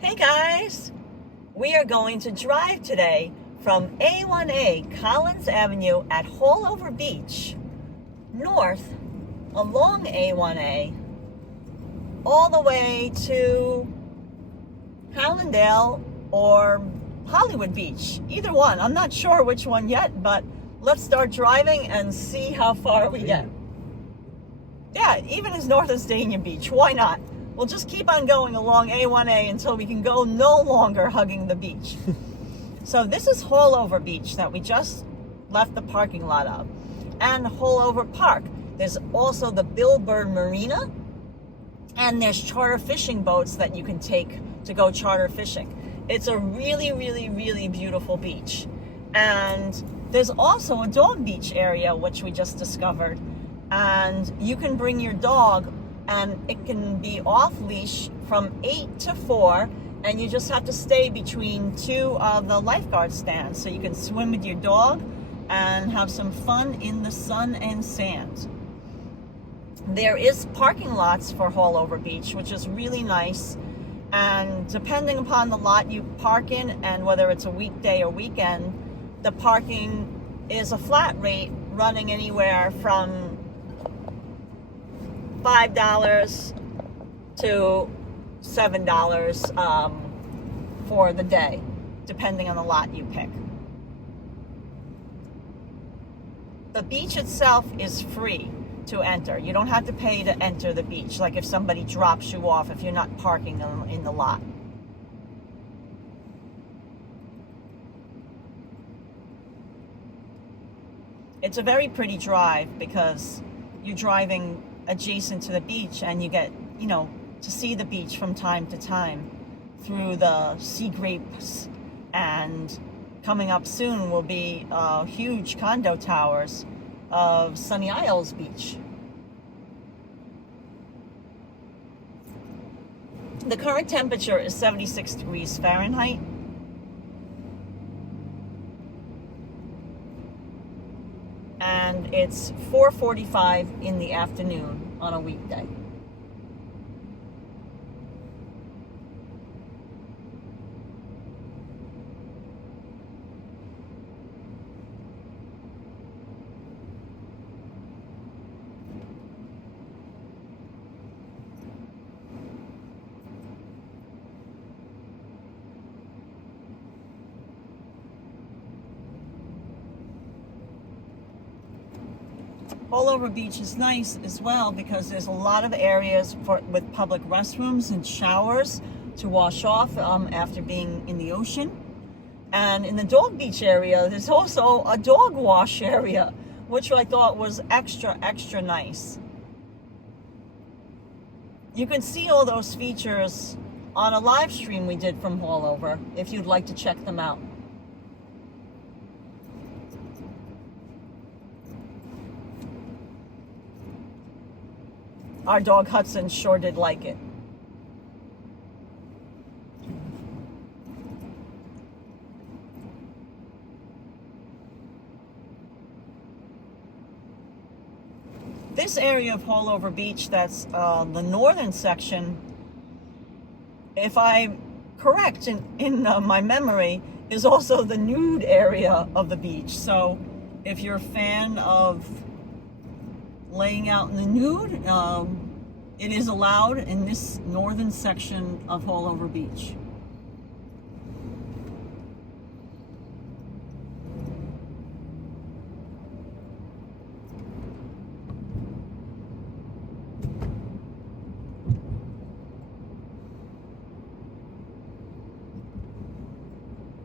Hey guys, we are going to drive today from A1A Collins Avenue at Haulover Beach, north along A1A, all the way to Hallandale or Hollywood Beach. Either one. I'm not sure which one yet, but let's start driving and see how far we get. Yeah, even as north as Dania Beach. Why not? We'll just keep on going along A1A until we can go no longer hugging the beach. So this is Haulover Beach that we just left the parking lot of, and Haulover Park. There's also the Billboard Marina, and there's charter fishing boats that you can take to go charter fishing. It's a really, really, really beautiful beach. And there's also a dog beach area, which we just discovered. And you can bring your dog, and it can be off leash from 8 to 4, and you just have to stay between two of the lifeguard stands so you can swim with your dog and have some fun in the sun and sand. There is parking lots for Haulover Beach, which is really nice, and depending upon the lot you park in and whether it's a weekday or weekend, the parking is a flat rate running anywhere from $5 to $7 for the day, depending on the lot you pick. The beach itself is free to enter. You don't have to pay to enter the beach, like if somebody drops you off if you're not parking in the lot. It's a very pretty drive because you're driving adjacent to the beach, and you get, to see the beach from time to time through the sea grapes. And coming up soon will be huge condo towers of Sunny Isles Beach. The current temperature is 76 degrees Fahrenheit. And it's 4:45 in the afternoon on a weekday. Haulover Beach is nice as well because there's a lot of areas with public restrooms and showers to wash off after being in the ocean. And in the dog beach area, there's also a dog wash area, which I thought was extra nice. You can see all those features on a live stream we did from Haulover if you'd like to check them out. Our dog Hudson sure did like it. This area of Haulover Beach, that's the northern section, if I'm correct in my memory, is also the nude area of the beach. So if you're a fan of laying out in the nude, it is allowed in this northern section of Haulover Beach.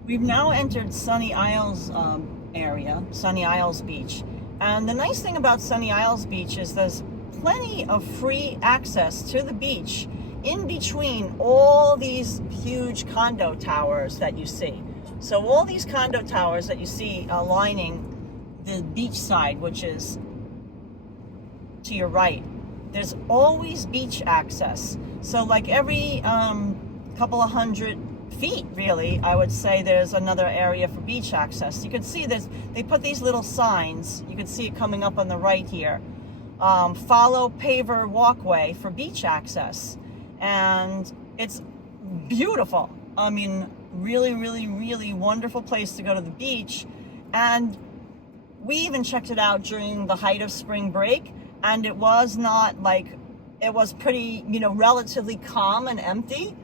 We've now entered Sunny Isles area, Sunny Isles Beach. And the nice thing about Sunny Isles Beach is there's plenty of free access to the beach in between all these huge condo towers that you see. So all these condo towers that you see lining the beach side, which is to your right, there's always beach access. So like every couple of hundred feet, really, I would say there's another area for beach access. You can see this, they put these little signs, you can see it coming up on the right here. Follow paver walkway for beach access. And it's beautiful. I mean, really, really, really wonderful place to go to the beach. And we even checked it out during the height of spring break, and it was not like, it was pretty, you know, relatively calm and empty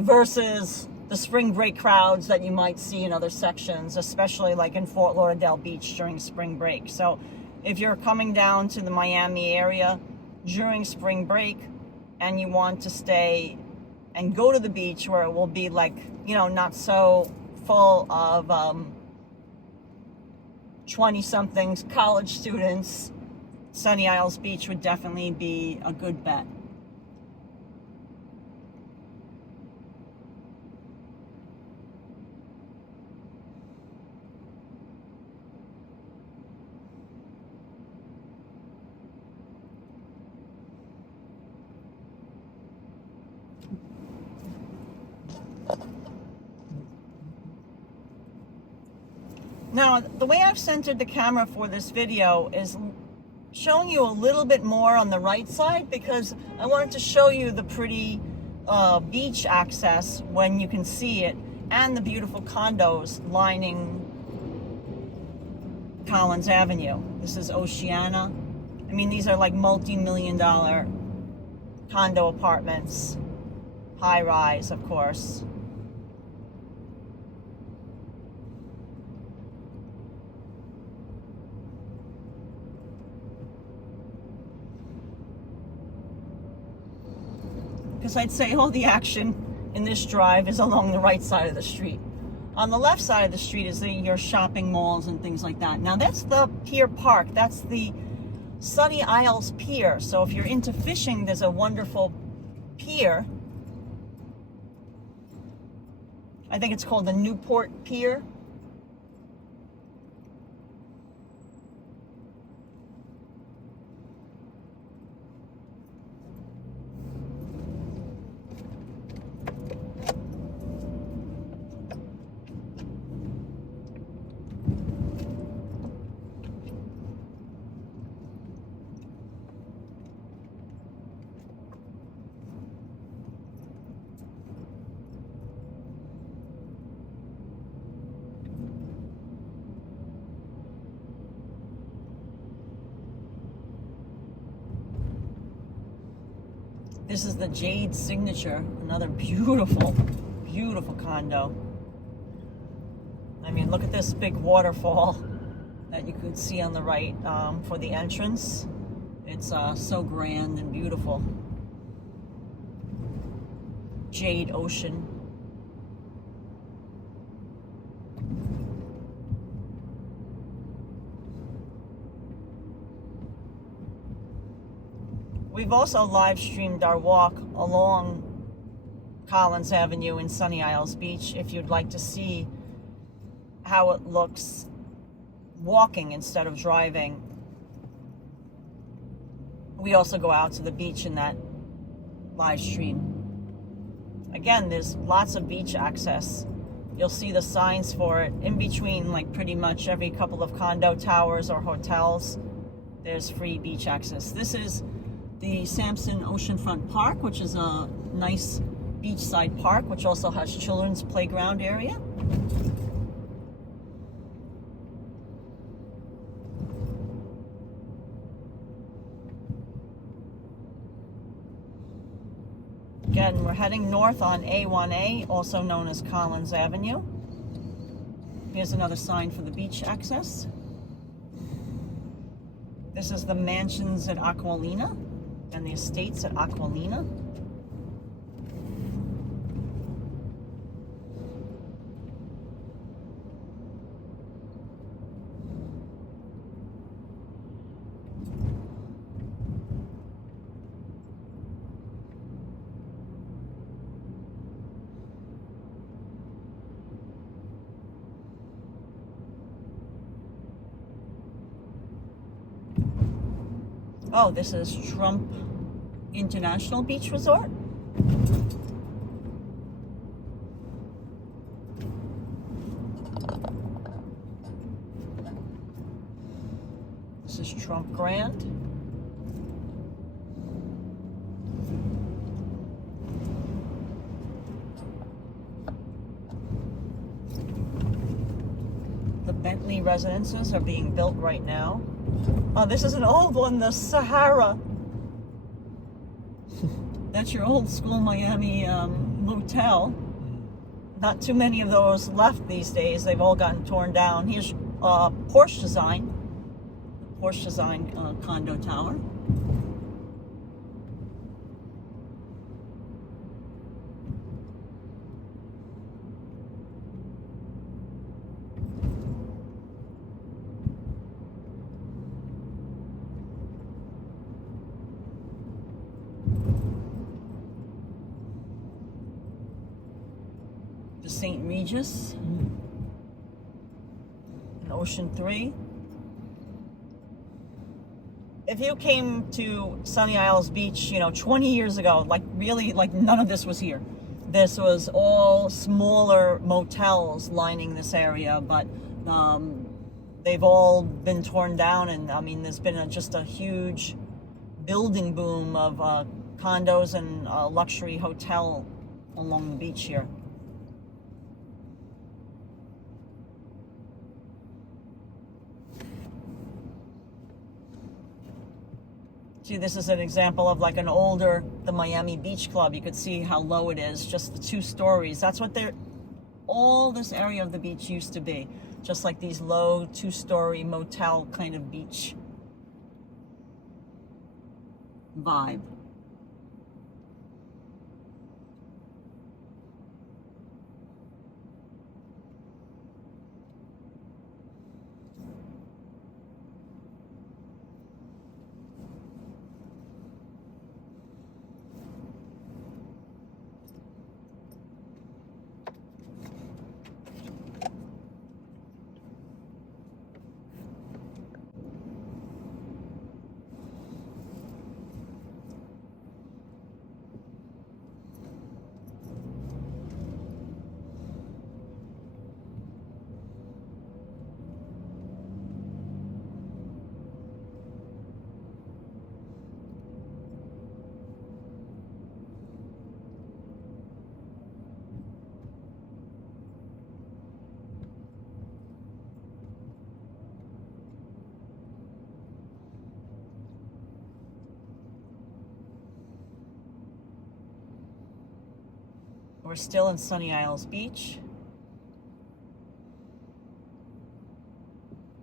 versus the spring break crowds that you might see in other sections, especially like in Fort Lauderdale Beach during spring break. So if you're coming down to the Miami area during spring break and you want to stay and go to the beach where it will be like, you know, not so full of 20-somethings, college students, Sunny Isles Beach would definitely be a good bet. Now, the way I've centered the camera for this video is showing you a little bit more on the right side because I wanted to show you the pretty beach access when you can see it and the beautiful condos lining Collins Avenue. This is Oceana. I mean, these are like multi-million-dollar condo apartments, high-rise, of course. Because I'd say all the action in this drive is along the right side of the street. On the left side of the street is your shopping malls and things like that. Now that's the Pier Park. That's the Sunny Isles Pier. So if you're into fishing, there's a wonderful pier. I think it's called the Newport Pier. This is the Jade Signature, another beautiful, beautiful condo. I mean, look at this big waterfall that you could see on the right for the entrance. It's so grand and beautiful. Jade Ocean. We've also live streamed our walk along Collins Avenue in Sunny Isles Beach if you'd like to see how it looks walking instead of driving. We also go out to the beach in that live stream. Again, there's lots of beach access. You'll see the signs for it in between, like pretty much every couple of condo towers or hotels. There's free beach access. This is the Sampson Oceanfront Park, which is a nice beachside park, which also has children's playground area. Again, we're heading north on A1A, also known as Collins Avenue. Here's another sign for the beach access. This is the mansions at Aqualina and the estates at Aqualina. Oh, this is Trump International Beach Resort. This is Trump Grand. Bentley residences are being built right now. This is an old one, the Sahara. That's your old school Miami motel. Not too many of those left these days. They've all gotten torn down. Here's Porsche design condo tower. The St. Regis and Ocean 3. If you came to Sunny Isles Beach, 20 years ago, like really, like none of this was here. This was all smaller motels lining this area, but they've all been torn down, and I mean, there's been just a huge building boom of condos and luxury hotel along the beach here. See, this is an example of like the Miami Beach Club. You could see how low it is, just the 2 stories. That's what all this area of the beach used to be. Just like these low 2-story motel kind of beach vibe. We're still in Sunny Isles Beach.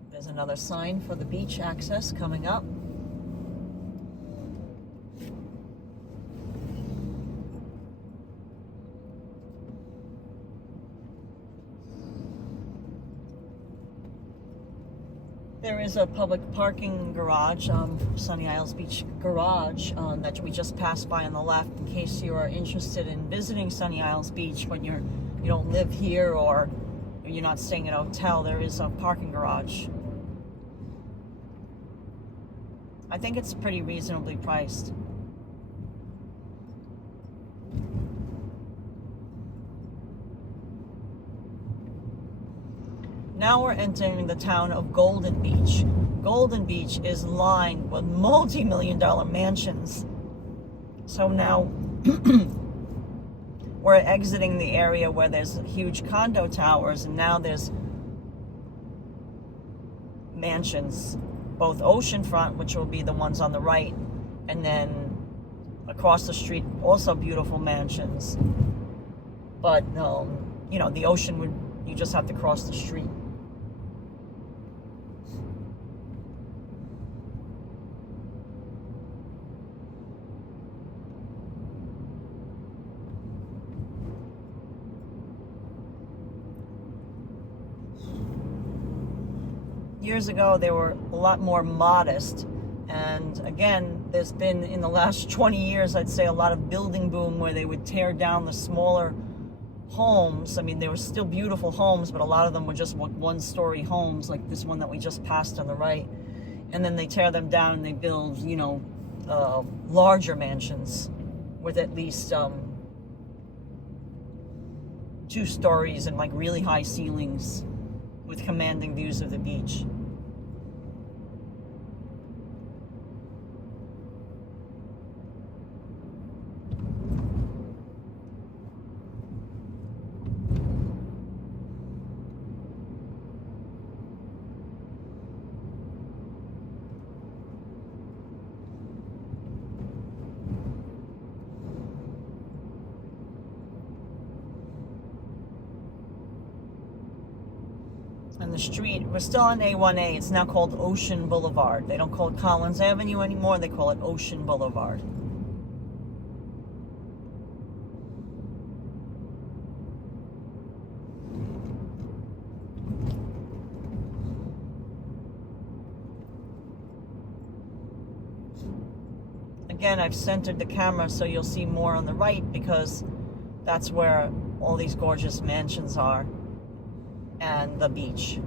There's another sign for the beach access coming up. There is a public parking garage, Sunny Isles Beach Garage, that we just passed by on the left. In case you are interested in visiting Sunny Isles Beach when you don't live here or you're not staying in a hotel, there is a parking garage. I think it's pretty reasonably priced. Now we're entering the town of Golden Beach. Golden Beach is lined with multi-million-dollar mansions. So now we're exiting the area where there's huge condo towers, and now there's mansions, both oceanfront, which will be the ones on the right, and then across the street, also beautiful mansions. But, the ocean you just have to cross the street. Years ago, they were a lot more modest. And again, there's been, in the last 20 years, I'd say a lot of building boom where they would tear down the smaller homes. I mean, they were still beautiful homes, but a lot of them were just 1-story homes, like this one that we just passed on the right. And then they tear them down and they build, larger mansions with at least 2 stories and like really high ceilings with commanding views of the beach. And the street, we're still on A1A. It's now called Ocean Boulevard. They don't call it Collins Avenue anymore. They call it Ocean Boulevard. Again, I've centered the camera so you'll see more on the right, because that's where all these gorgeous mansions are and the beach.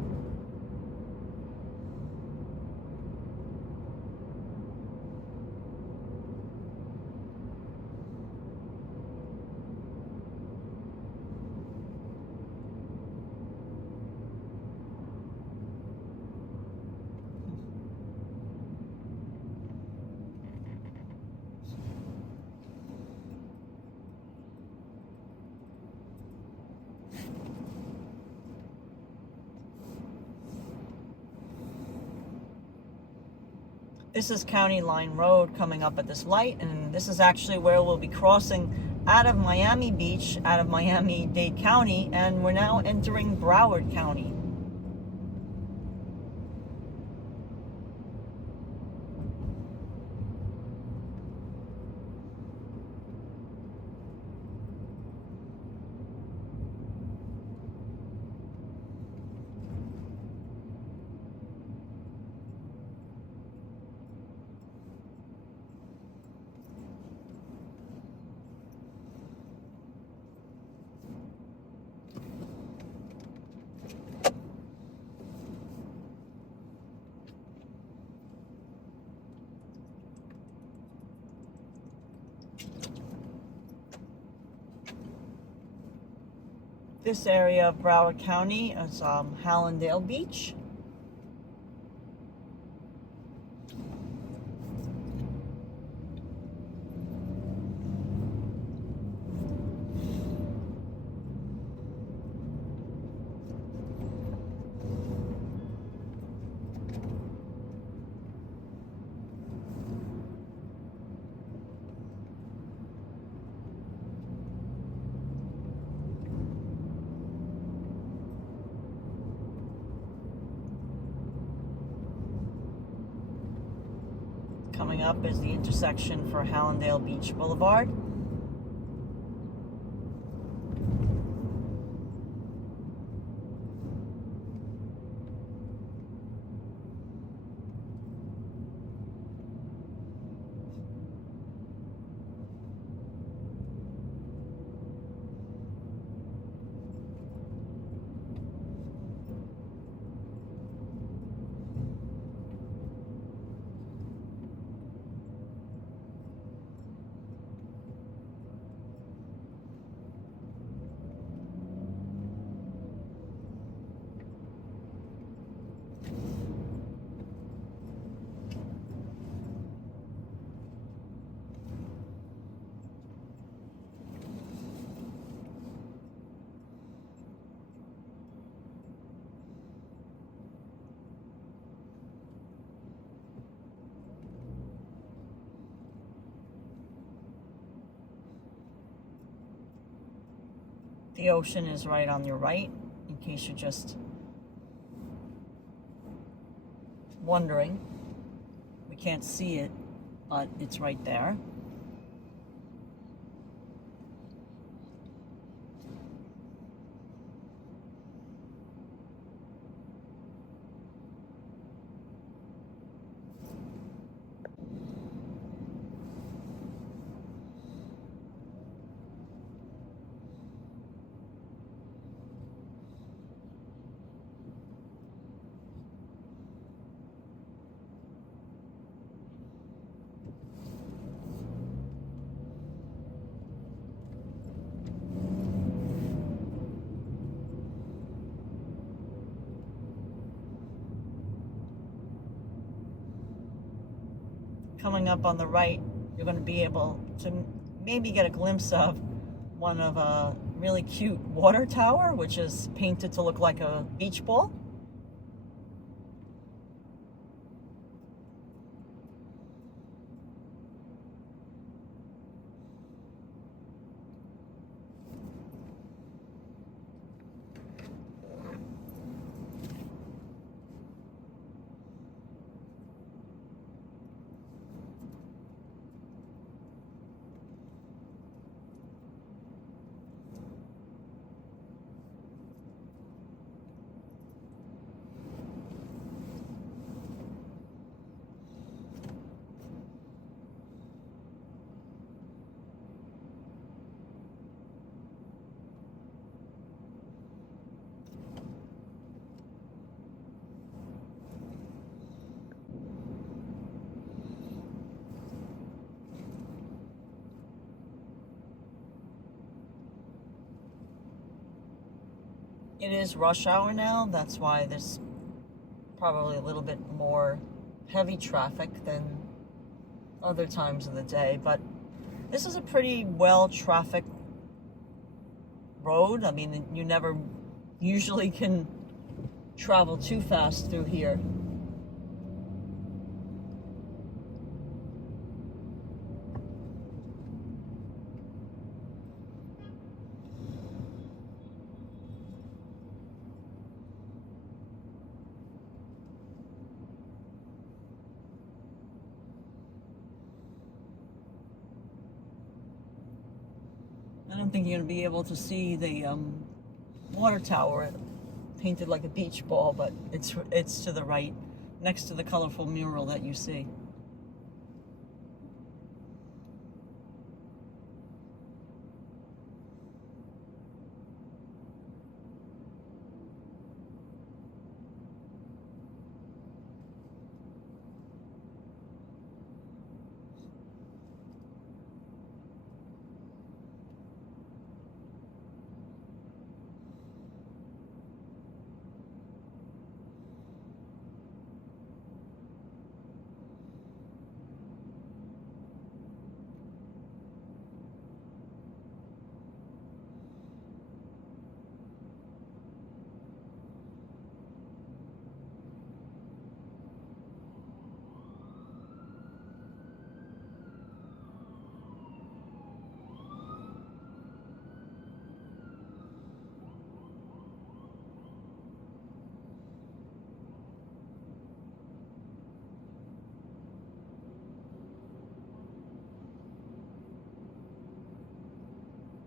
This is County Line Road coming up at this light, and this is actually where we'll be crossing out of Miami Beach, out of Miami-Dade County, and we're now entering Broward County. This area of Broward County is Hallandale Beach. Coming up is the intersection for Hallandale Beach Boulevard. The ocean is right on your right, in case you're just wondering. We can't see it, but it's right there. Coming up on the right, you're going to be able to maybe get a glimpse of one of a really cute water tower, which is painted to look like a beach ball. It is rush hour now. That's why there's probably a little bit more heavy traffic than other times of the day. But this is a pretty well-trafficked road. I mean, you never usually can travel too fast through here. I don't think you're going to be able to see the water tower painted like a beach ball, but it's to the right, next to the colorful mural that you see.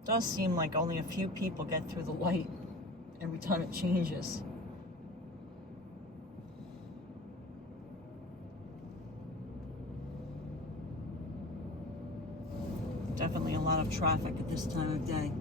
It does seem like only a few people get through the light every time it changes. Definitely a lot of traffic at this time of day.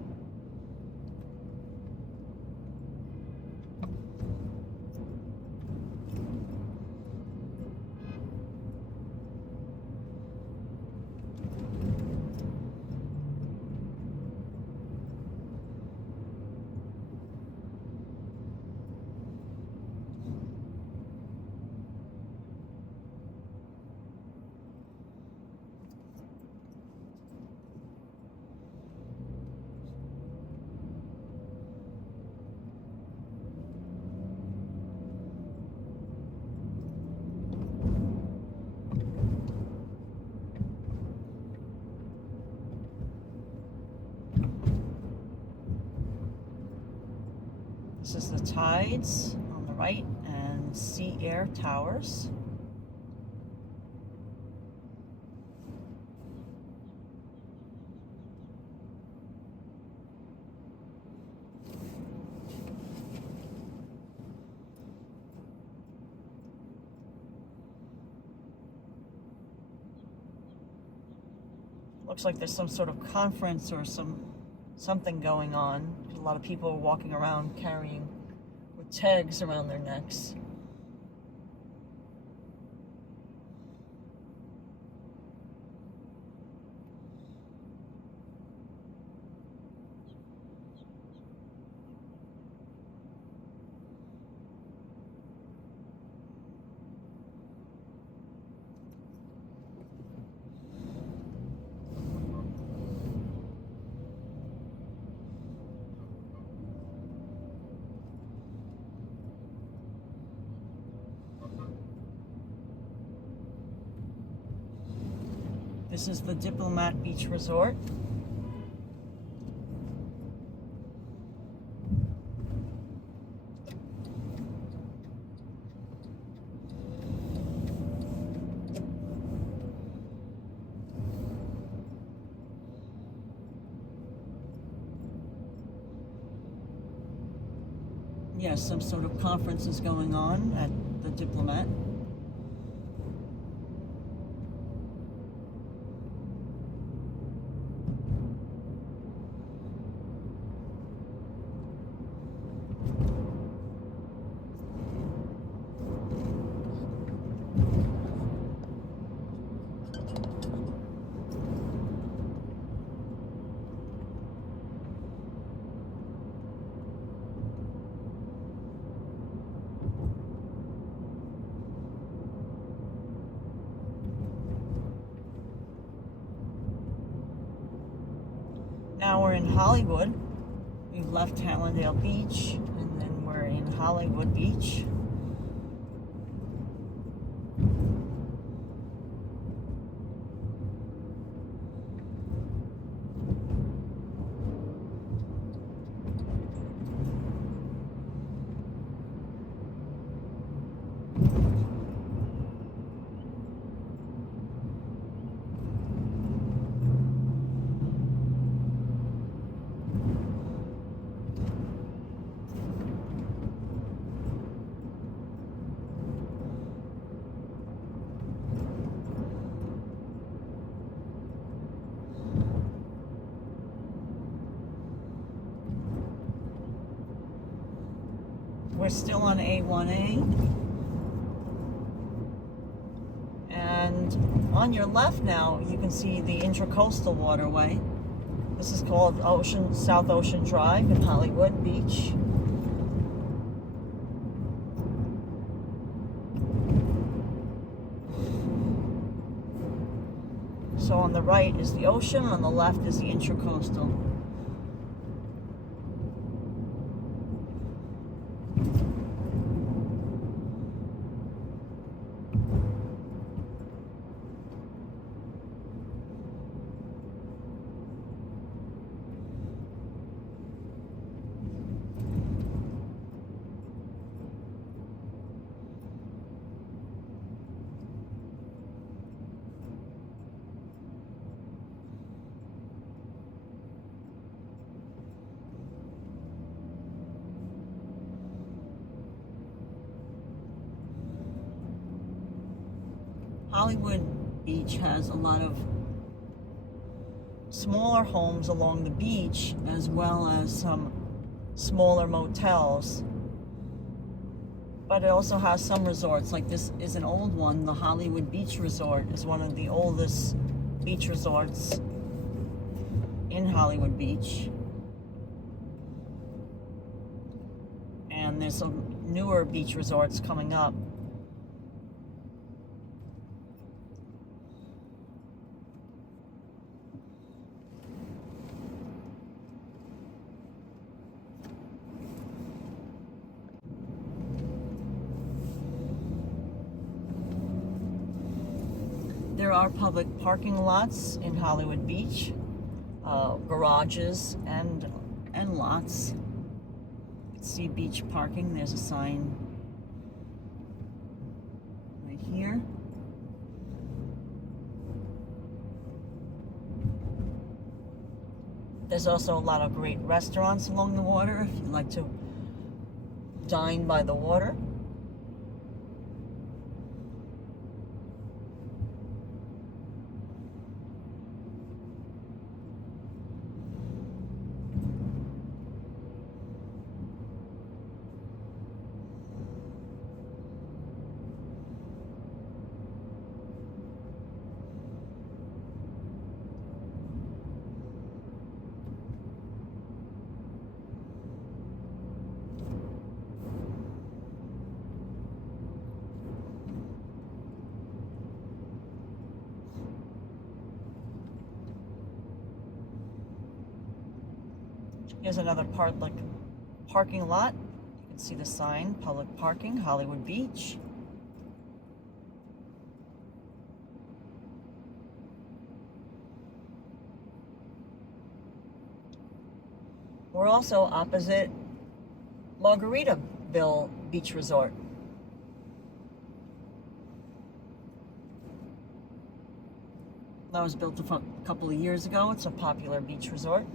This is the Tides on the right and Sea Air Towers. Looks like there's some sort of conference or something going on. A lot of people are walking around carrying with tags around their necks. This is the Diplomat Beach Resort. Yes, some sort of conference is going on at the Diplomat. in Hollywood. We've left Hallandale Beach, and then we're in Hollywood Beach. We're still on A1A. And on your left now, you can see the Intracoastal Waterway. This is called South Ocean Drive in Hollywood Beach. So on the right is the ocean, on the left is the Intracoastal. Hollywood Beach has a lot of smaller homes along the beach, as well as some smaller motels. But it also has some resorts, like this is an old one. The Hollywood Beach Resort is one of the oldest beach resorts in Hollywood Beach. And there's some newer beach resorts coming up. There are public parking lots in Hollywood Beach, garages and lots. You can see beach parking. There's a sign right here. There's also a lot of great restaurants along the water if you like to dine by the water. Here's another parking lot. You can see the sign, public parking, Hollywood Beach. We're also opposite Margaritaville Beach Resort. That was built a couple of years ago. It's a popular beach resort.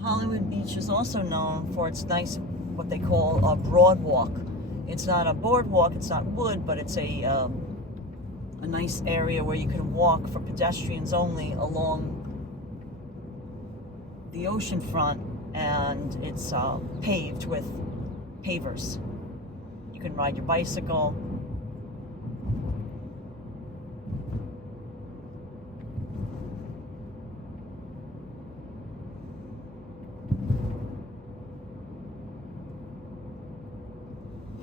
Hollywood Beach is also known for its nice, what they call a broad walk. It's not a boardwalk, it's not wood, but it's a nice area where you can walk for pedestrians only along the ocean front, and it's paved with pavers. You can ride your bicycle.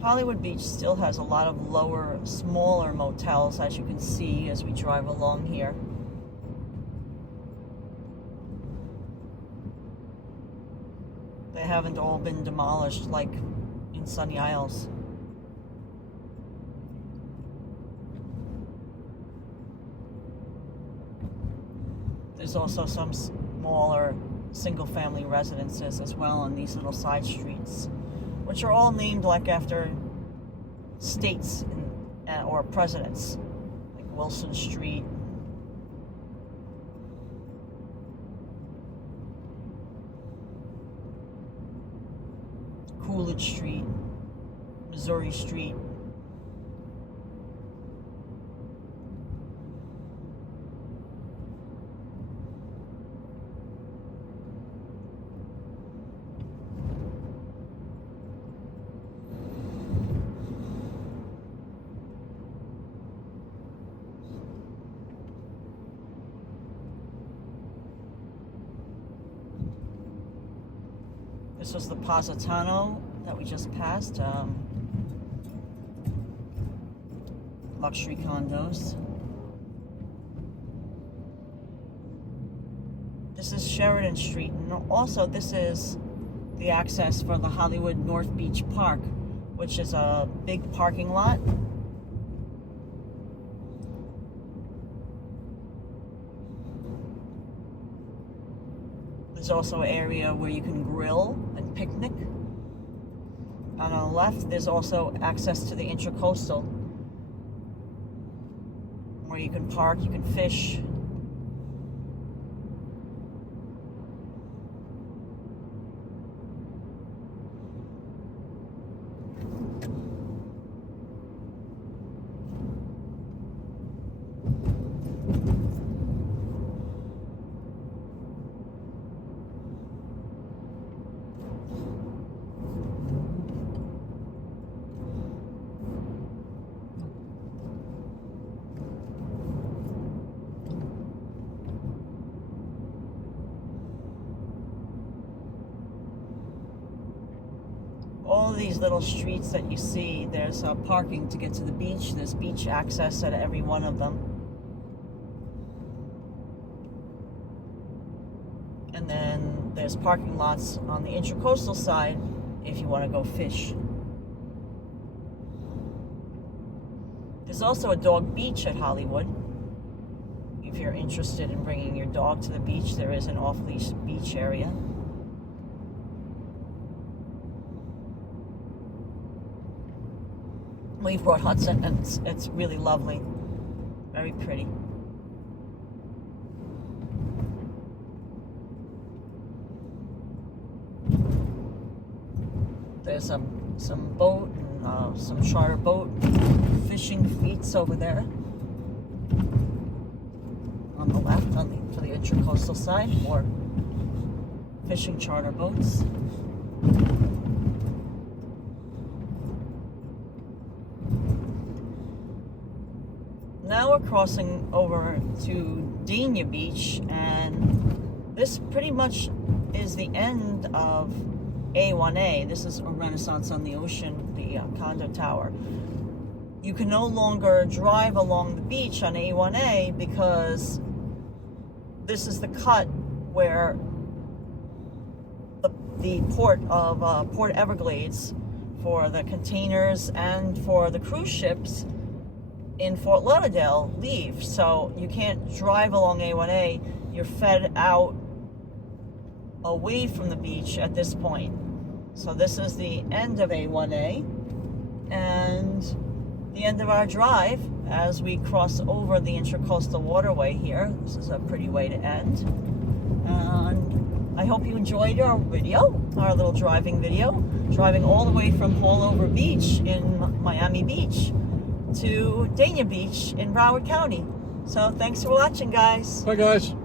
Hollywood Beach still has a lot of lower, smaller motels, as you can see as we drive along here. They haven't all been demolished like in Sunny Isles. There's also some smaller single-family residences as well on these little side streets, which are all named like after states or presidents, like Wilson Street. Coolidge Street, Missouri Street. This was the Positano that we just passed. Luxury condos. This is Sheridan Street, and also this is the access for the Hollywood North Beach Park, which is a big parking lot. There's also an area where you can grill and picnic. On the left, there's also access to the Intracoastal, where you can park, you can fish. All of these little streets that you see, there's parking to get to the beach. There's beach access at every one of them. And then there's parking lots on the Intracoastal side if you want to go fish. There's also a dog beach at Hollywood. If you're interested in bringing your dog to the beach, there is an off-leash beach area. We've brought Hudson, and it's really lovely. Very pretty. There's some boat and some charter boat fishing fleets over there. On the left, for the Intracoastal side, more fishing charter boats. Now we're crossing over to Dania Beach, and this pretty much is the end of A1A. This is a Renaissance on the Ocean, the condo tower. You can no longer drive along the beach on A1A because this is the cut where the port of Port Everglades for the containers and for the cruise ships in Fort Lauderdale leave. So you can't drive along A1A. You're fed out away from the beach at this point. So this is the end of A1A and the end of our drive as we cross over the Intracoastal Waterway here. This is a pretty way to end. And I hope you enjoyed our video, our little driving video, driving all the way from Haulover Beach in Miami Beach to Dania Beach in Broward County. So thanks for watching, guys. Bye, guys.